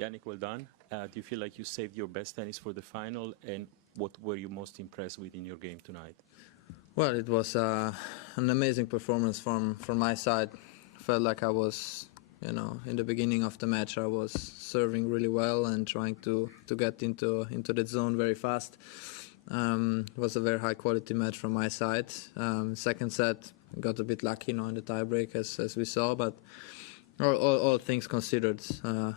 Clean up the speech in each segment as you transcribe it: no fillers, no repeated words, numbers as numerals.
Jannik, well done. Do you feel like you saved your best tennis for the final, and what were you most impressed with in your game tonight? Well, it was an amazing performance from my side. Felt like I was, in the beginning of the match, I was serving really well and trying to get into the zone very fast. It was a very high quality match from my side. Second set, got a bit lucky, in the tiebreak as we saw, but all things considered,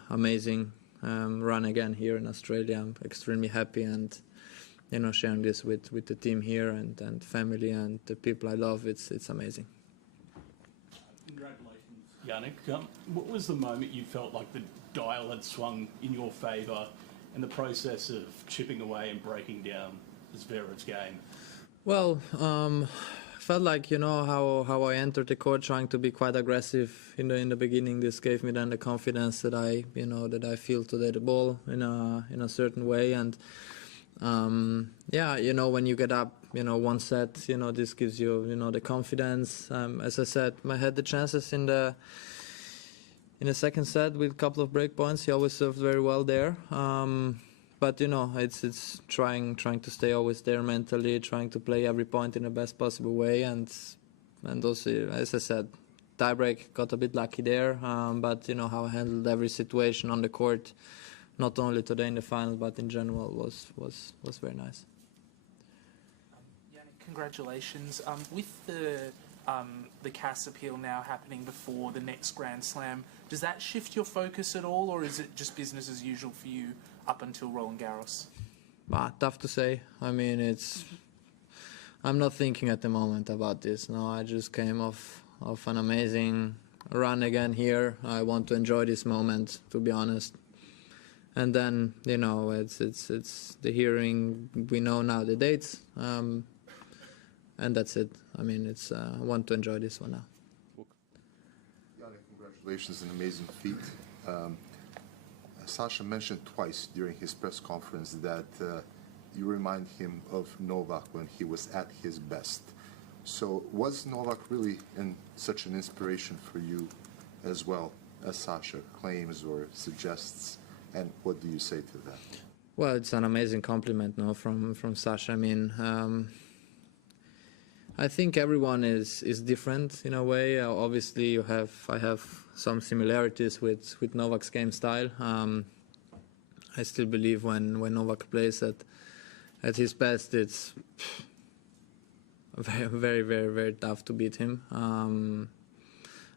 amazing run again here in Australia. I'm extremely happy, and sharing this with the team here and family and the people I love. It's amazing. Congratulations, Jannik. What was the moment you felt like the dial had swung in your favour in the process of chipping away and breaking down Zverev's game? Well, felt like how I entered the court, trying to be quite aggressive in the beginning. This gave me then the confidence that I feel today the ball in a certain way, and when you get up one set, this gives you the confidence. As I said, I had the chances in the second set with a couple of break points. He always served very well there. But it's trying to stay always there mentally, trying to play every point in the best possible way, and also, as I said, tiebreak, got a bit lucky there. But how I handled every situation on the court, not only today in the final, but in general, was very nice. Jannik, congratulations. With the CAS appeal now happening before the next Grand Slam, does that shift your focus at all, or is it just business as usual for you up until Roland Garros? Tough to say. I mean, I'm not thinking at the moment about this. No, I just came off an amazing run again here. I want to enjoy this moment, to be honest. And then, it's the hearing. We know now the dates, and that's it. I mean, I want to enjoy this one now. Jannik, congratulations, an amazing feat. Sasha mentioned twice during his press conference that you remind him of Novak when he was at his best. So was Novak really such an inspiration for you as well, as Sasha claims or suggests? And what do you say to that? Well, it's an amazing compliment, from Sasha. I mean, I think everyone is different in a way. Obviously, I have some similarities with Novak's game style. I still believe when Novak plays at his best, it's very, very, very, very tough to beat him.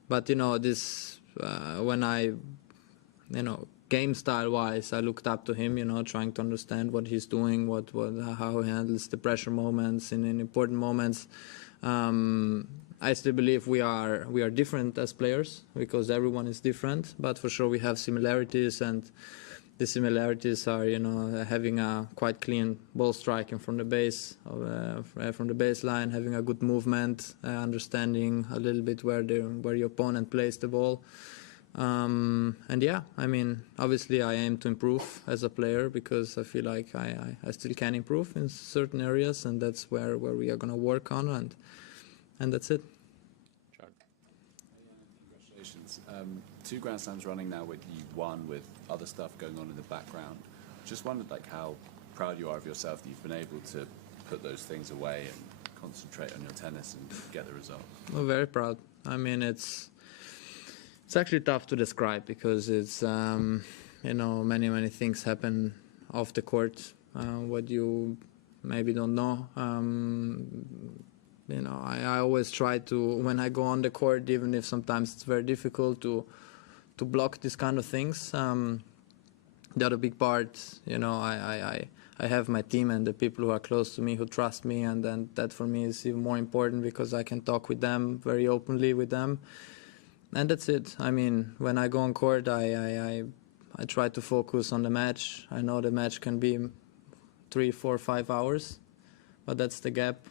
But this when I game style wise, I looked up to him, trying to understand what he's doing, how he handles the pressure moments in important moments. I still believe we are different as players because everyone is different, but for sure we have similarities, and the similarities are having a quite clean ball striking from the base, from the baseline, having a good movement, understanding a little bit where your opponent plays the ball. And yeah, I mean, obviously I aim to improve as a player because I feel like I still can improve in certain areas, and that's where we are going to work on, and that's it. Congratulations. 2 Grand Slams running now with you won with other stuff going on in the background. Just wondered how proud you are of yourself that you've been able to put those things away and concentrate on your tennis and get the result. I'm very proud. I mean, it's actually tough to describe because it's, many things happen off the court, what you maybe don't know. I always try to, when I go on the court, even if sometimes it's very difficult to block these kind of things. The other big part, I have my team and the people who are close to me who trust me, and then that for me is even more important because I can talk with them very openly with them. And that's it. I mean, when I go on court, I try to focus on the match. I know the match can be 3, 4, 5 hours, but that's the gap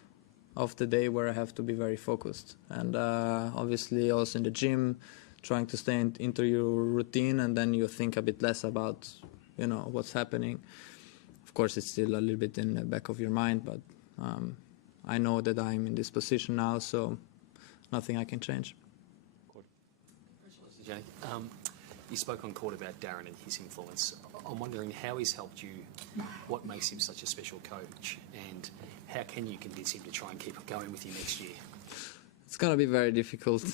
of the day where I have to be very focused. And obviously also in the gym, trying to stay into your routine, and then you think a bit less about, what's happening. Of course, it's still a little bit in the back of your mind, but I know that I'm in this position now, so nothing I can change. Jannik, You spoke on court about Darren and his influence. I'm wondering how he's helped you, what makes him such a special coach, and how can you convince him to try and keep it going with you next year? It's going to be very difficult.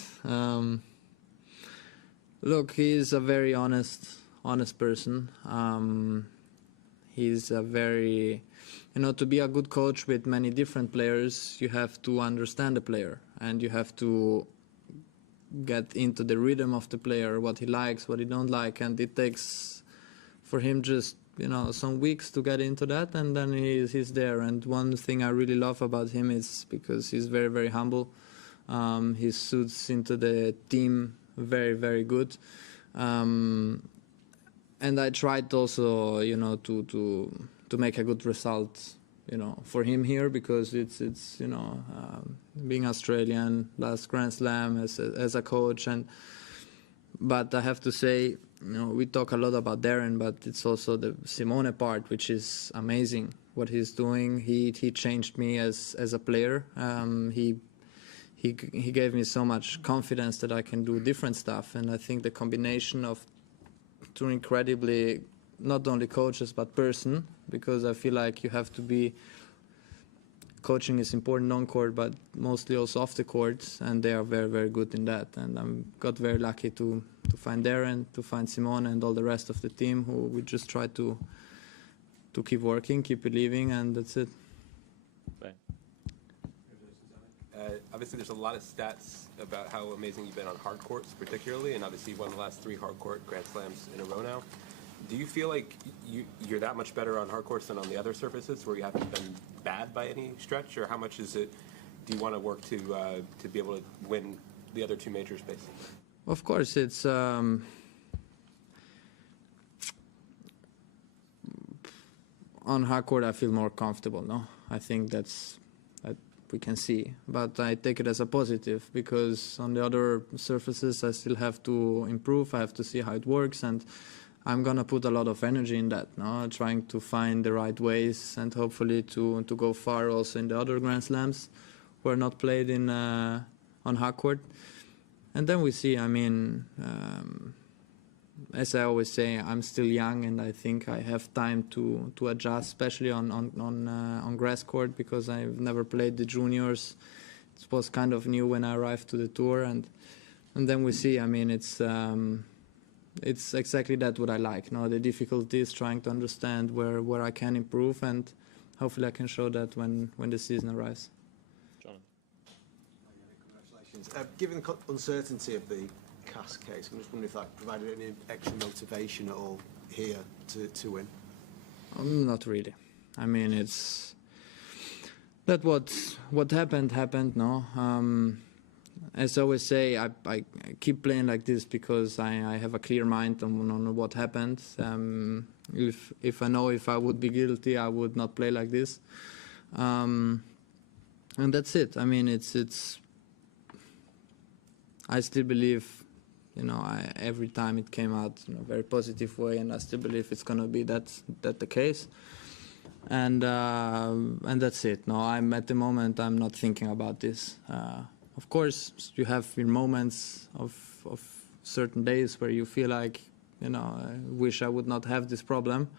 Look, he's a very honest person. He's a very, to be a good coach with many different players, you have to understand the player and you have to get into the rhythm of the player, what he likes, what he don't like, and it takes for him just some weeks to get into that, and then he's there. And one thing I really love about him is because he's very, very humble. He suits into the team very, very good. And I tried also, to make a good result, for him here, because it's being Australian, last Grand Slam as a coach, but I have to say, we talk a lot about Darren, but it's also the Simone part, which is amazing what he's doing. He changed me as a player. He gave me so much confidence that I can do different stuff, and I think the combination of two incredibly, not only coaches but person, because I feel like you have to be, coaching is important on court but mostly also off the court, and they are very, very good in that. And I got very lucky to find Darren, to find Simone and all the rest of the team, who we just try to keep working, keep believing, and that's it. Obviously, there's a lot of stats about how amazing you've been on hard courts, particularly, and obviously you've won the last 3 hard court Grand Slams in a row now. Do you feel like you're that much better on hard courts than on the other surfaces, where you haven't been bad by any stretch, or how much is it? Do you want to work to be able to win the other 2 majors, basically? Of course, it's on hard court I feel more comfortable. No, I think that we can see, but I take it as a positive, because on the other surfaces I still have to improve. I have to see how it works, and I'm gonna put a lot of energy in that, no? Trying to find the right ways and hopefully to go far also in the other Grand Slams who are not played in on hard court. And then we see. I mean, as I always say, I'm still young, and I think I have time to adjust, especially on grass court, because I've never played the juniors. It was kind of new when I arrived to the tour, and then we see. I mean, it's exactly that what I like. No, the difficulty is trying to understand where I can improve, and hopefully I can show that when the season arrives. John. Congratulations. Given the uncertainty of the CAS case, I'm just wondering if that provided any extra motivation at all here to win? Not really. I mean, it's that what happened. No. As I always say, I keep playing like this because I have a clear mind on what happened. If I know if I would be guilty, I would not play like this. And that's it. I mean, it's. I still believe, every time it came out in a very positive way, and I still believe it's gonna be that the case. And that's it. No, at the moment I'm not thinking about this. Of course, you have your moments of certain days where you feel like, I wish I would not have this problem,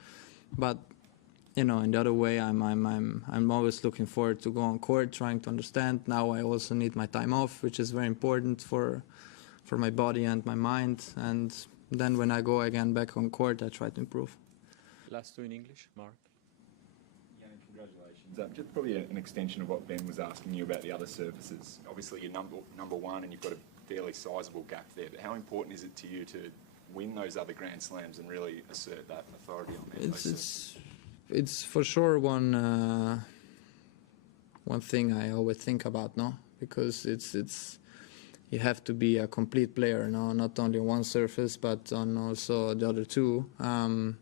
but in the other way, I'm always looking forward to go on court, trying to understand. Now I also need my time off, which is very important for my body and my mind. And then when I go again back on court, I try to improve. Last 2 in English, Mark. Congratulations. Just probably an extension of what Ben was asking you about the other surfaces. Obviously, you're number 1, and you've got a fairly sizable gap there. But how important is it to you to win those other Grand Slams and really assert that authority on them? It's for sure one thing I always think about, no, because it's you have to be a complete player, no, not only on one surface but on also the other 2. I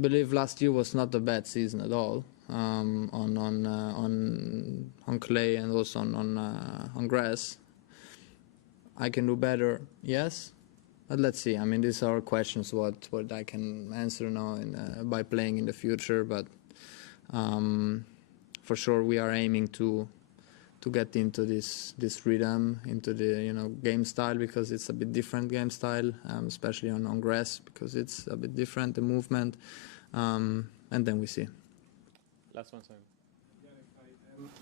believe last year was not a bad season at all on clay and also on grass. I can do better, yes. But let's see. I mean, these are questions what I can answer now by playing in the future. But for sure, we are aiming to get into this rhythm, into the game style, because it's a bit different game style, especially on grass, because it's a bit different, the movement, and then we see. Last one, Simon.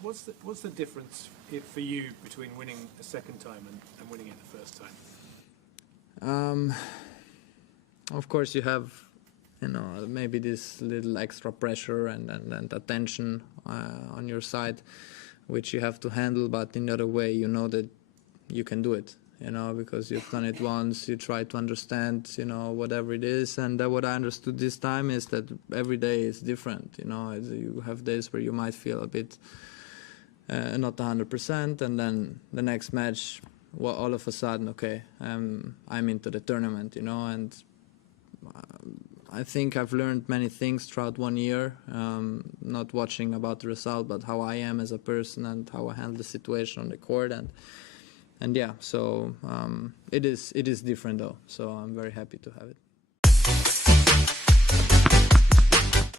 What's the difference for you between winning a second time and winning it the first time? Of course, you have maybe this little extra pressure and attention on your side, which you have to handle, but in the other way, you know that you can do it, because you've done it once, you try to understand, whatever it is. And what I understood this time is that every day is different, you have days where you might feel a bit not 100%, and then the next match, well, all of a sudden, okay, I'm into the tournament, and I think I've learned many things throughout 1 year, not watching about the result, but how I am as a person and how I handle the situation on the court, and yeah, so it is different though. So I'm very happy to have it.